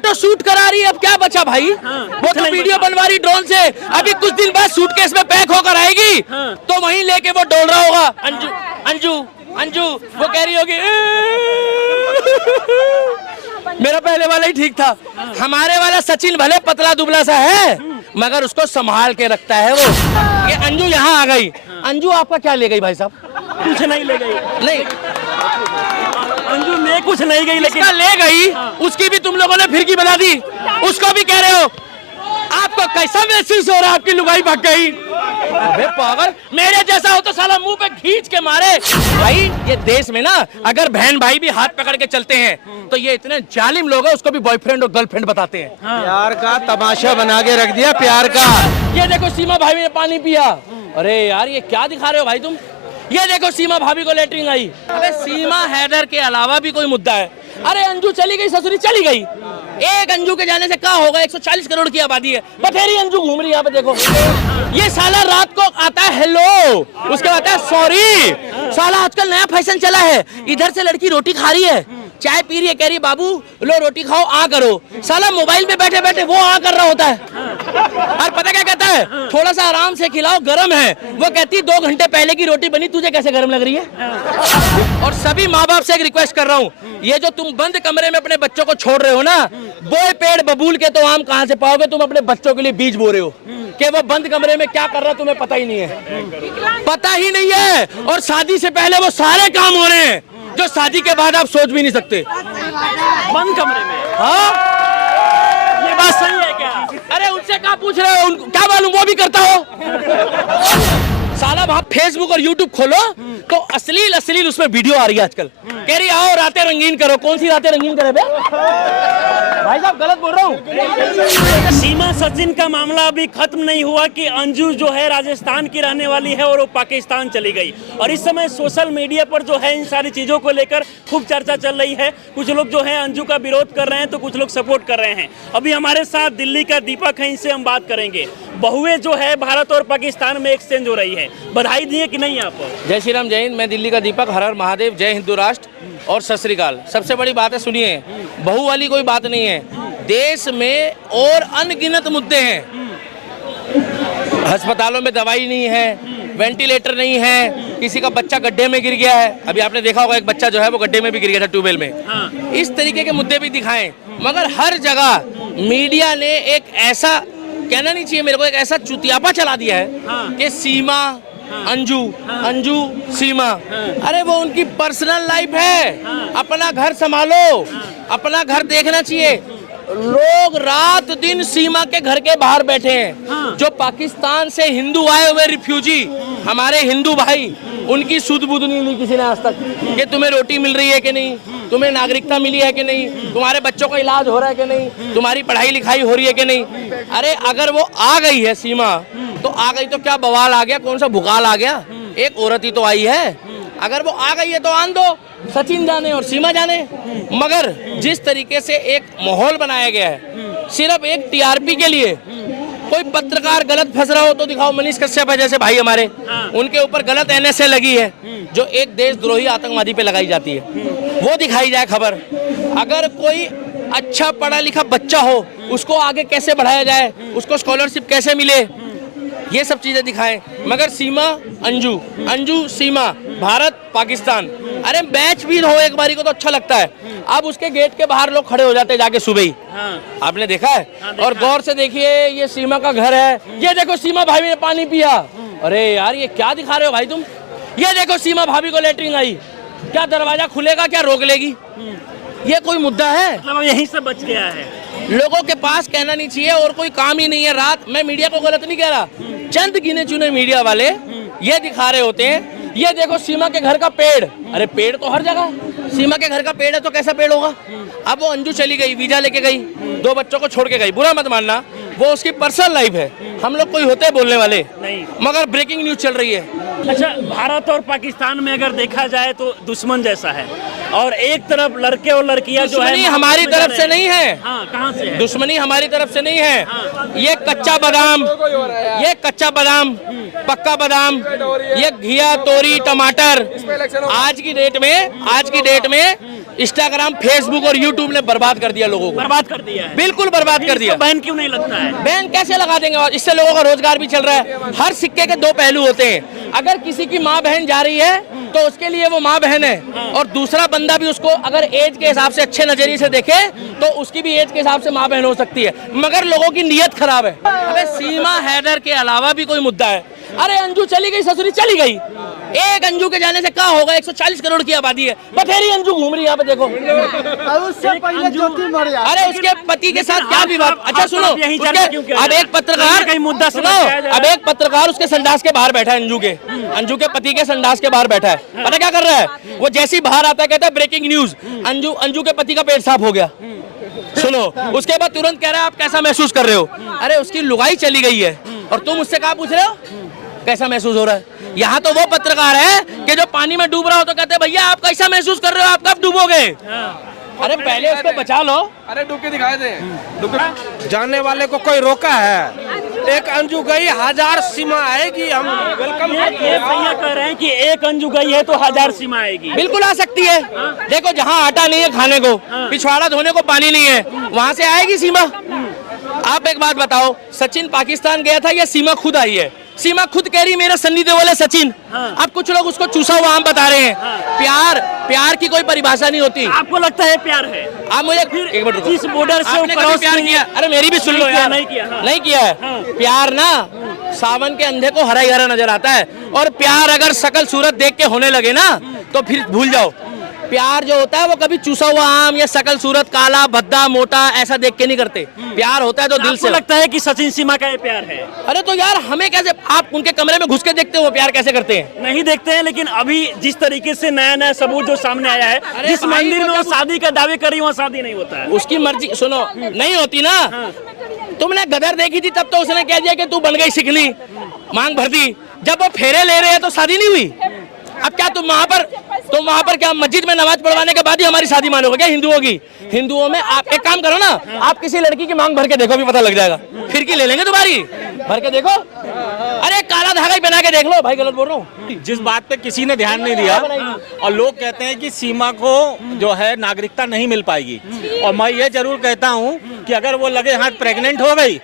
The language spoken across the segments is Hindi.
फोटो शूट करा रही है, अब क्या बचा भाई? वो तो वीडियो बनवा रही ड्रोन से, अभी कुछ दिन बाद सूटकेस में पैक होकर आएगी तो वहीं लेके वो डोल रहा होगा। अंजू अंजू अंजू वो कह रही होगी मेरा पहले वाला ही ठीक था। हमारे वाला सचिन भले पतला दुबला सा है मगर उसको संभाल के रखता है वो। ये अंजू यहाँ आ गई। अंजू आपका क्या ले गई भाई साहब? कुछ नहीं ले गई। नहीं अंजू ले कुछ नहीं गई, लेकिन ले गई उसकी भी तुम लोगों ने फिरकी बना दी। उसको भी कह रहे हो। आपको कैसा महसूस हो रहा है? आपकी लुगाई भाग गई। अबे पागल, मेरे जैसा हो तो साला मुंह पे खींच के मारे। भाई ये देश में ना अगर बहन भाई भी हाथ पकड़ के चलते हैं तो ये इतने जालिम लोग हैं उसको भी बॉयफ्रेंड और गर्लफ्रेंड बताते हैं। प्यार का तमाशा बना के रख दिया, प्यार का। ये देखो सीमा भाभी ने पानी पिया। अरे यार ये क्या दिखा रहे हो भाई तुम? ये देखो सीमा भाभी को लेटरिन आई। अबे सीमा हैदर के अलावा भी कोई मुद्दा है? अरे अंजू चली गई, ससुरी चली गई। एक अंजू के जाने से क्या होगा? 140 करोड़ की आबादी है, बथेरी अंजू घूम रही है यहाँ पे देखो। ये साला रात को आता है हेलो, उसके बाद आता है सॉरी। साला आजकल नया फैशन चला है, इधर से लड़की रोटी खा रही है, चाय पी रही है, कह रही है बाबू लो रोटी खाओ आ करो। साला मोबाइल पे बैठे बैठे वो आ कर रहा होता है। और पता क्या कहता है? थोड़ा सा आराम से खिलाओ, गरम है। वो कहती 2 घंटे पहले की रोटी बनी, तुझे कैसे गरम लग रही है? और सभी माँ बाप से एक रिक्वेस्ट कर रहा हूँ, ये जो तुम बंद कमरे में अपने बच्चों को छोड़ रहे हो ना, बोए पेड़ बबूल के तो आम कहाँ से पाओगे? तुम अपने बच्चों के लिए बीज बो रहे हो कि वो बंद कमरे में क्या कर रहा है तुम्हें पता ही नहीं है। पता ही नहीं है। और शादी से पहले वो सारे काम हो रहे हैं जो शादी के बाद आप सोच भी नहीं सकते। बंद कमरे में। हाँ ये बात सही है क्या? अरे उनसे क्या पूछ रहे हो? क्या मालूम वो भी करता हो? साला वहाँ फेसबुक और यूट्यूब खोलो तो अश्लील अश्लील उसमें वीडियो आ रही है आजकल। कह रही आओ रातें रंगीन करो। कौन सी रातें रंगीन करे बे? भाई साहब गलत बोल रहा हूँ। सीमा सचिन का मामला अभी खत्म नहीं हुआ कि अंजू जो है राजस्थान की रहने वाली है और वो पाकिस्तान चली गई। और इस समय सोशल मीडिया पर जो है इन सारी चीज़ों को लेकर खूब चर्चा चल रही है। कुछ लोग जो है अंजू का विरोध कर रहे हैं तो कुछ लोग सपोर्ट कर रहे हैं। अभी हमारे साथ दिल्ली का दीपक है, इनसे हम बात करेंगे। बहुएं जो है भारत और पाकिस्तान में एक्सचेंज हो रही है, बधाई दिए कि नहीं आप? जय श्री राम, जय हिंद। मैं दिल्ली का दीपक। हर हर महादेव, जय हिंदू राष्ट्र और सत श्री अकाल। सबसे बड़ी बात है, सुनिए, बहू वाली कोई बात नहीं है। देश में और अनगिनत मुद्दे हैं। अस्पतालों में दवाई नहीं है, वेंटिलेटर नहीं है, किसी का बच्चा गड्ढे में गिर गया है। अभी आपने देखा होगा एक बच्चा जो है वो गड्ढे में भी गिर गया था ट्यूबवेल में। इस तरीके के मुद्दे भी दिखाएं, मगर हर जगह मीडिया ने एक ऐसा, कहना नहीं चाहिए मेरे को, एक ऐसा चुतियापा चला दिया है कि सीमा अंजू अंजू सीमा। अरे वो उनकी पर्सनल लाइफ है, अपना घर संभालो, अपना घर देखना चाहिए। लोग रात दिन सीमा के घर के बाहर बैठे हैं। जो पाकिस्तान से हिंदू आए हुए रिफ्यूजी, हमारे हिंदू भाई, उनकी सुध बुध नहीं ली किसी ने आज तक कि तुम्हें रोटी मिल रही है कि नहीं, तुम्हें नागरिकता मिली है कि नहीं, तुम्हारे बच्चों का इलाज हो रहा है कि नहीं, तुम्हारी पढ़ाई लिखाई हो रही है कि नहीं। अरे अगर वो आ गई है सीमा तो आ गई तो क्या बवाल आ गया? कौन सा भुकाल आ गया? एक औरत ही तो आई है। अगर वो आ गई है तो आन दो, सचिन जाने और सीमा जाने। मगर जिस तरीके से एक माहौल बनाया गया है सिर्फ एक टीआरपी के लिए, कोई पत्रकार गलत फंस रहा हो तो दिखाओ। मनीष कश्यप है जैसे भाई हमारे, उनके ऊपर गलत एनएसए लगी है जो एक देशद्रोही आतंकवादी पे लगाई जाती है, वो दिखाई जाए खबर। अगर कोई अच्छा पढ़ा लिखा बच्चा हो उसको आगे कैसे बढ़ाया जाए, उसको स्कॉलरशिप कैसे मिले, ये सब चीजें दिखाएं। मगर सीमा अंजू, अंजू सीमा, भारत पाकिस्तान, अरे मैच भी हो एक बारी को तो अच्छा लगता है। अब उसके गेट के बाहर लोग खड़े हो जाते हैं जाके सुबह ही। आपने देखा है? और गौर से देखिए, ये सीमा का घर है। ये देखो सीमा भाभी ने पानी पिया। अरे यार ये क्या दिखा रहे हो भाई तुम? ये देखो सीमा भाभी को लेटरिन आई। क्या दरवाजा खुलेगा? क्या रोक लेगी? ये कोई मुद्दा है? मतलब यहीं से बच गया है। लोगों के पास कहना नहीं चाहिए और कोई काम ही नहीं है। रात, मैं मीडिया को गलत नहीं कह रहा, चंद गिने चुने मीडिया वाले ये दिखा रहे होते हैं। ये देखो सीमा के घर का पेड़। अरे पेड़ तो हर जगह, सीमा के घर का पेड़ है तो कैसा पेड़ होगा? अब वो अंजू चली गई, वीजा लेके गई, 2 बच्चों को छोड़ के गई। बुरा मत मानना, वो उसकी पर्सनल लाइफ है, हम लोग कोई होते बोलने वाले नहीं। मगर ब्रेकिंग न्यूज चल रही है। अच्छा, भारत और पाकिस्तान में अगर देखा जाए तो दुश्मन जैसा है, और एक तरफ लड़के और लड़कियां जो है हमारी तरफ से नहीं है। हाँ, कहाँ से है? दुश्मनी हमारी तरफ से नहीं है। ये कच्चा बादाम, ये कच्चा बादाम, पक्का बादाम, ये घिया, तोरी, टमाटर, आज की डेट में इंस्टाग्राम, फेसबुक और यूट्यूब ने बर्बाद कर दिया लोगों को, बर्बाद कर दिया है। बिल्कुल बर्बाद कर दिया। बैन क्यों नहीं लगता है? बैन कैसे लगा देंगे? और इससे लोगों का रोजगार भी चल रहा है। हर सिक्के के दो पहलू होते हैं। अगर किसी की माँ बहन जा रही है तो उसके लिए वो माँ बहन है, और दूसरा बंदा भी उसको अगर एज के हिसाब से अच्छे नजरिए से देखे तो उसकी भी एज के हिसाब से माँ बहन हो सकती है, मगर लोगों की नीयत खराब है। अबे सीमा हैदर के अलावा भी कोई मुद्दा है? अरे अंजू चली गई, ससुरी चली गई, एक अंजू के जाने से क्या होगा? 140 करोड़ की आबादी है, बथेरी अंजू घूम रही है यहाँ पे, देखो। उससे पहले ज्योति मौर्य। अरे उसके पति के साथ क्या विवाद? अच्छा सुनो, अब एक पत्रकार उसके संडास के बाहर बैठा है, अंजू के पति के संडास के बाहर बैठा है। पता क्या कर रहा है वो? जैसे ही बाहर आता है कहता है ब्रेकिंग न्यूज, अंजू के पति का पेट साफ हो गया। सुनो, उसके बाद तुरंत कह रहा है आप कैसा महसूस कर रहे हो? अरे उसकी लुगाई चली गई है और तुम उससे क्या पूछ रहे हो कैसा महसूस हो रहा है? यहाँ तो वो पत्रकार है कि जो पानी में डूब रहा हो तो कहते हैं भैया आप कैसा महसूस कर रहे हो, आप कब डूबोगे? अरे पहले उसको बचा लो। अरे डूब के दिखाए थे, जाने वाले को कोई रोका है? एक अंजू गई, 1000 सीमा आएगी। हम वेलकम। ये भैया कह रहे हैं कि एक अंजू गई है तो 1000 सीमा आएगी। बिल्कुल आ सकती है। देखो जहाँ आटा नहीं है खाने को, पिछवाड़ा धोने को पानी नहीं है, वहाँ से आएगी सीमा। आप एक बात बताओ, सचिन पाकिस्तान गया था या सीमा खुद आई है? सीमा खुद कह रही मेरा सन्नी देओल है सचिन। अब कुछ लोग उसको चूसा हुआ आम बता रहे हैं। प्यार की कोई परिभाषा नहीं होती। आपको लगता है प्यार है? आप मुझे एक मिनट रुको। जिस बॉर्डर से आपने कभी प्यार किया? अरे मेरी भी सुन लो यार। नहीं किया है। प्यार ना सावन के अंधे को हरा ही हरा नजर आता है, और प्यार अगर शकल सूरत देख के होने लगे ना तो फिर भूल जाओ। प्यार जो होता है वो कभी चूसा हुआ आम या शकल सूरत काला भद्दा मोटा ऐसा देख के नहीं करते। प्यार होता है तो दिल से। लगता है कि सचिन सीमा का ये प्यार है? अरे तो यार हमें कैसे, आप उनके कमरे में घुस के देखते हो वो प्यार कैसे करते हैं? नहीं देखते हैं, लेकिन अभी जिस तरीके से नया नया सबूत जो सामने आया है, जिस मंदिर में वो शादी का दावे कर रही वहाँ शादी नहीं होता है। उसकी मर्जी, सुनो, नहीं होती ना। तुमने गदर देखी थी तब तो उसने कह दिया कि तू बन गई शिकली, मांग भर दी। जब वो फेरे ले रहे हैं तो शादी नहीं हुई। अब क्या तुम वहाँ पर क्या मस्जिद में नमाज पढ़वाने के बाद ही हमारी शादी मानोगे क्या हिंदुओं की? हिंदुओं में आप एक काम करो ना, आप किसी लड़की की मांग भर के देखो, भी पता लग जाएगा। फिर की ले लेंगे तुम्हारी, भर के देखो। अरे काला धागा ही पहना के देख लो। भाई गलत बोल रहा हूँ? जिस बात पे किसी ने ध्यान नहीं दिया और लोग कहते हैं कि सीमा को जो है नागरिकता नहीं मिल पाएगी, और मैं ये जरूर कहता हूँ कि अगर वो लगे हाथ प्रेग्नेंट हो गई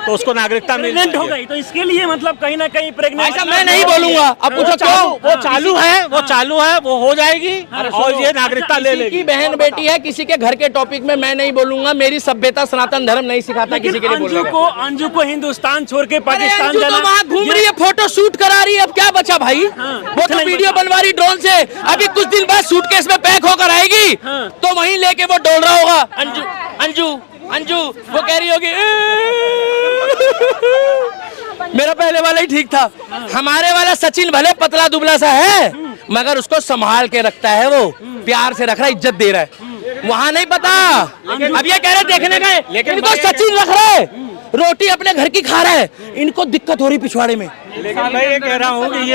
तो उसको नागरिकता प्रेग्नेंट हो गई तो इसके लिए मतलब कहीं ना कहीं प्रेग्नेंट। ऐसा मैं नहीं बोलूंगा। अब पूछो क्यों? वो चालू है, वो हो जाएगी और ये नागरिकता ले लेगी। किसी की बहन बेटी है, किसी के घर के टॉपिक में मैं नहीं बोलूंगा। मेरी सभ्यता सनातन धर्म नहीं सिखाता किसी के लिए बोलना। अंजू को हिंदुस्तान छोड़ के पाकिस्तान जाना, तो वहाँ घूम रही है, फोटो शूट करा रही है। अब क्या बचा भाई? वो तो वीडियो बनवा रही ड्रोन से। अभी कुछ दिन बाद सूटकेस में पैक होकर आएगी तो वहीं लेके वो डोल रहा होगा। अंजू अंजू अंजू वो कह रही होगी मेरा पहले वाला ही ठीक था। हमारे वाला सचिन भले पतला दुबला सा है, मगर उसको संभाल के रखता है, वो प्यार से रख रहा है, इज्जत दे रहा है। वहाँ नहीं पता। अब ये कह रहे देखने गए, लेकिन इनको सचिन रख रहा है, रोटी अपने घर की खा रहा है, इनको दिक्कत हो रही पिछवाड़े में। लेकिन मैं ये कह रहा हूँ कि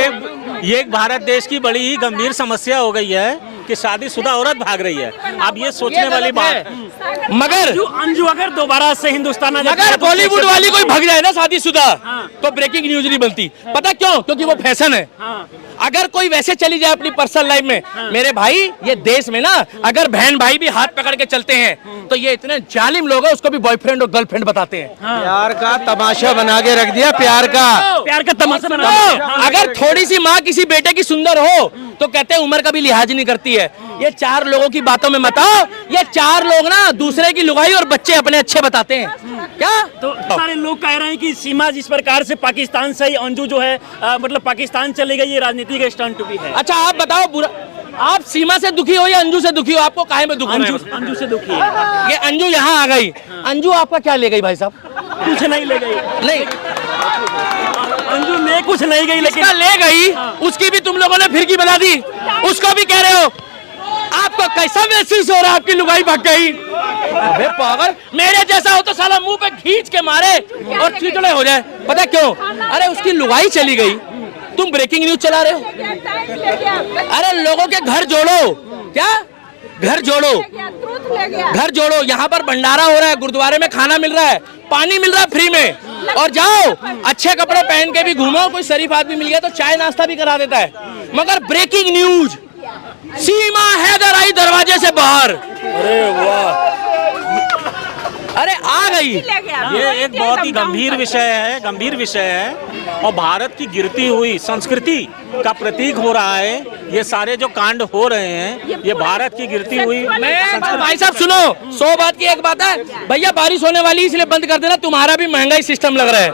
ये एक भारत देश की बड़ी ही गंभीर समस्या हो गई है कि शादीशुदा औरत भाग रही है। अब ये सोचने वाली बात। मगर अंजू अगर दोबारा से हिंदुस्तान अगर बॉलीवुड वाली कोई भाग जाए ना शादीशुदा, तो ब्रेकिंग न्यूज नहीं बनती। पता क्यों? क्योंकि वो फैशन है। अगर कोई वैसे चली जाए अपनी पर्सनल लाइफ में, मेरे भाई ये देश में ना अगर बहन भाई भी हाथ पकड़ के चलते हैं तो ये इतने जालिम लोग हैं, उसको भी बॉयफ्रेंड और गर्लफ्रेंड बताते हैं। प्यार का तमाशा बना के रख दिया, प्यार का तमाशा बना। अगर थोड़ी सी माँ किसी बेटे की सुंदर हो तो कहते हैं उम्र का भी लिहाज नहीं करती है। ये चार लोगों की बातों में मत आओ। ये चार लोग ना दूसरे की लुगाई और बच्चे अपने अच्छे बताते हैं। क्या तो सारे लोग कह रहे हैं कि सीमा जिस प्रकार से पाकिस्तान से ही अंजू जो है मतलब पाकिस्तान चले गई, ये राजनीति का स्टंट भी है। अच्छा आप बताओ, बुरा आप सीमा से दुखी हो या अंजू से दुखी हो? आपको काहे में दुख है? अंजू से दुखी है। ये अंजू यहाँ आ गई, अंजू आपका क्या ले गई भाई साहब? कुछ नहीं ले गई। नहीं अंजू ले कुछ नहीं गई, लेकिन ले गई उसकी भी तुम लोगों ने फिरकी बना दी। उसको भी कह रहे हो। आपको कैसा महसूस हो रहा है? आपकी लुगाई भाग गई। अबे पागल, मेरे जैसा हो तो साला मुंह पे खींच के मारे और चिड़चिड़े हो जाए। पता क्यों? अरे उसकी लुगाई चली गई, तुम ब्रेकिंग न्यूज चला रहे हो। अरे लोगों के घर जोड़ो। क्या घर जोड़ो? घर जोड़ो। यहाँ पर भंडारा हो रहा है, गुरुद्वारे में खाना मिल रहा है, पानी मिल रहा है फ्री में, और जाओ अच्छे कपड़े पहन के भी घूमो। कोई शरीफ आदमी मिल गया तो चाय नाश्ता भी करा देता है। मगर ब्रेकिंग न्यूज सीमा हैदर आई दरवाजे से बाहर। अरे वाह, अरे आ गई। ये एक बहुत ही गंभीर विषय है और भारत की गिरती हुई संस्कृति का प्रतीक हो रहा है। ये सारे जो कांड हो रहे हैं ये भारत की गिरती हुई भाई साहब सुनो, 100 बात की एक बात है भैया, बारिश होने वाली इसलिए बंद कर देना, तुम्हारा भी महंगाई सिस्टम लग रहा है।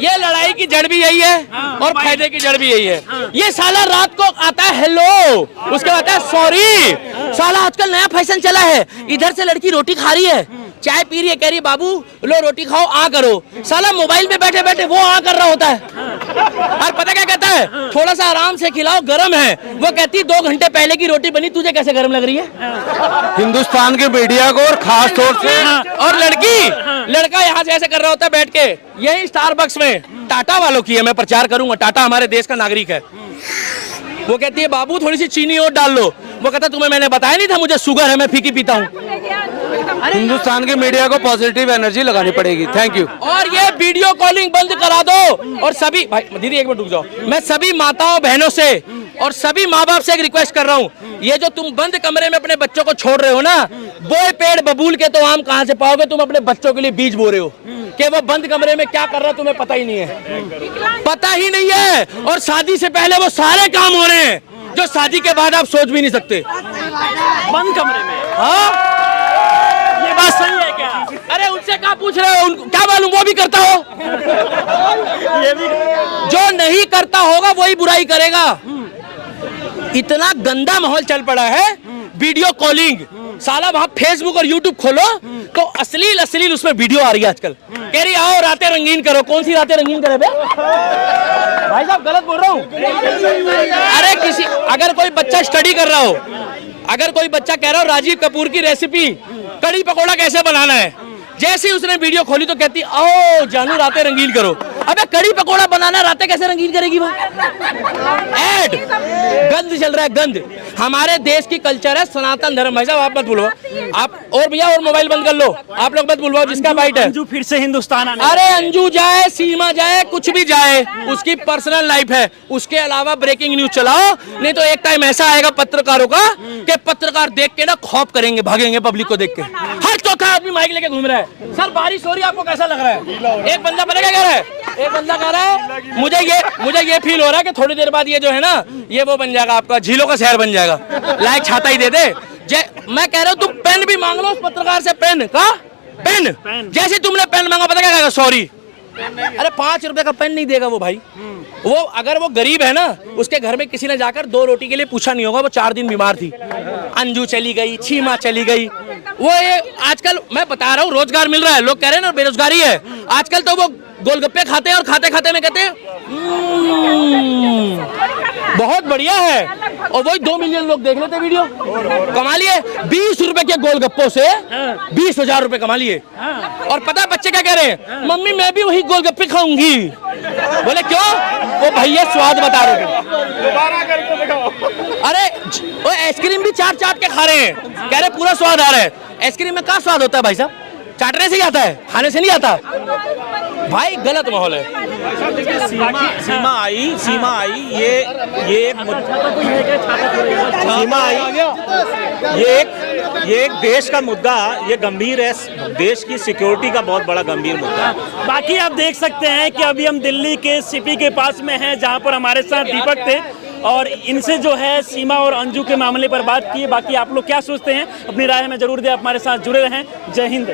ये लड़ाई की जड़ भी यही है और फायदे की जड़ भी यही है। ये साला रात को आता है हेलो, उसके बाद आता है सॉरी। साला आजकल नया फैशन चला है, इधर से लड़की रोटी खा रही है, चाय पी रही है, कह रही है बाबू लो रोटी खाओ, आ करो। साला मोबाइल पे बैठे बैठे वो आ कर रहा होता है और पता क्या कहता है, थोड़ा सा आराम से खिलाओ, गरम है। वो कहती 2 घंटे पहले की रोटी बनी, तुझे कैसे गरम लग रही है? हिंदुस्तान के मीडिया को और खास तौर से और लड़का यहाँ से ऐसे कर रहा होता है बैठ के। यही स्टारबक्स में टाटा वालों की है, मैं प्रचार करूंगा, टाटा हमारे देश का नागरिक है। वो कहती है बाबू थोड़ी सी चीनी और डाल लो। वो कहता तुम्हें मैंने बताया नहीं था मुझे शुगर है, मैं फीकी पीता हूँ। हिंदुस्तान के मीडिया को पॉजिटिव एनर्जी लगानी पड़ेगी। Thank you. और ये वीडियो कॉलिंग बंद करा दो। और सभी भाई दीदी एक मिनट रुक जाओ, मैं सभी माताओं बहनों से और सभी माँ बाप से एक रिक्वेस्ट कर रहा हूँ, ये जो तुम बंद कमरे में अपने बच्चों को छोड़ रहे हो ना, बोए पेड़ बबूल के तो आम कहाँ से पाओगे? तुम अपने बच्चों के लिए बीज बो रहे हो कि वो बंद कमरे में क्या कर रहा है तुम्हें पता ही नहीं है, पता ही नहीं है। और शादी से पहले वो सारे काम हो रहे हैं जो शादी के बाद आप सोच भी नहीं सकते। बंद कमरे में, हाँ ये बात सही है क्या? अरे उनसे क्या पूछ रहे हो, क्या मालूम वो भी करता हो? ये भी जो नहीं करता होगा वही बुराई करेगा। इतना गंदा माहौल चल पड़ा है, वीडियो कॉलिंग। साला वहां फेसबुक और यूट्यूब खोलो तो अश्लील उसमें वीडियो आ रही है आजकल। कह रही आओ रातें रंगीन करो। कौन सी रातें रंगीन करे बे? भाई साहब गलत बोल रहा हूँ। अरे अगर कोई बच्चा स्टडी कर रहा हो, अगर कोई बच्चा कह रहा हो राजीव कपूर की रेसिपी कड़ी पकौड़ा कैसे बनाना है, जैसे ही उसने वीडियो खोली तो कहती आओ जानू रातें रंगीन करो। अबे कड़ी पकौड़ा बनाना, रातें कैसे रंगीन करेगी वो? ऐड गंद चल रहा है, गंद। हमारे देश की कल्चर है सनातन धर्म। भाई साहब आप मत भूलो, आप और भैया और मोबाइल बंद कर लो, आप लोग मत भूलो जिसका बाइट है। अंजू फिर से हिंदुस्तान आने। अरे अंजू जाए, सीमा जाए, कुछ भी जाए, उसकी पर्सनल लाइफ है। उसके अलावा ब्रेकिंग न्यूज चलाओ, नहीं तो एक टाइम ऐसा आएगा पत्रकारों का कि पत्रकार देख के ना खौफ करेंगे, भागेंगे पब्लिक को देख के। हर चौथा आदमी माइक लेके घूम रहा है। सर बारिश हो रही है, आपको कैसा लग रहा है? एक बंदा पता क्या कह रहा है, एक बंदा कह रहा है मुझे ये फील हो रहा है कि थोड़ी देर बाद ये जो है ना, ये वो बन जाएगा, आपका झीलों का शहर बन जाएगा, लायक छाता ही दे दे। मैं कह रहा हूँ तुम पेन भी मांग लो उस पत्रकार से। पेन का पेन जैसे तुमने पेन मांगा पता क्या कहेगा? सॉरी। अरे 5 रुपए का पेन नहीं देगा वो भाई। वो अगर वो गरीब है ना, उसके घर में किसी ने जाकर 2 रोटी के लिए पूछा नहीं होगा। वो 4 दिन बीमार थी, अंजू चली गई, छीमा चली गई। वो ये आजकल मैं बता रहा हूँ रोजगार मिल रहा है, लोग कह रहे हैं ना बेरोजगारी है। आजकल तो वो गोलगप्पे खाते हैं और खाते खाते में कहते हैं बहुत बढ़िया है, और वही 2 मिलियन लोग देख लेते वीडियो। कमा लिए 20 रुपए के गोलगप्पों से 20,000 रुपए कमा लिए। और पता है बच्चे क्या कह रहे हैं? मम्मी मैं भी वही गोलगप्पे खाऊंगी। बोले क्यों? वो भैया स्वाद बता रहे थे। अरे वो आइसक्रीम भी चाट के खा रहे हैं, कह रहे पूरा स्वाद आ रहा है। आइसक्रीम में क्या स्वाद होता है भाई साहब? चाटने से ही आता है, खाने से नहीं आता। भाई गलत माहौल है। सीमा आई ये एक देश का मुद्दा, ये गंभीर है, देश की सिक्योरिटी का बहुत बड़ा गंभीर मुद्दा है। बाकी आप देख सकते हैं कि अभी हम दिल्ली के सीपी के पास में हैं, जहां पर हमारे साथ दीपक थे और इनसे जो है सीमा और अंजू के मामले पर बात की। बाकी आप लोग क्या सोचते हैं अपनी राय में जरूर दें। हमारे साथ जुड़े रहें। जय हिंद।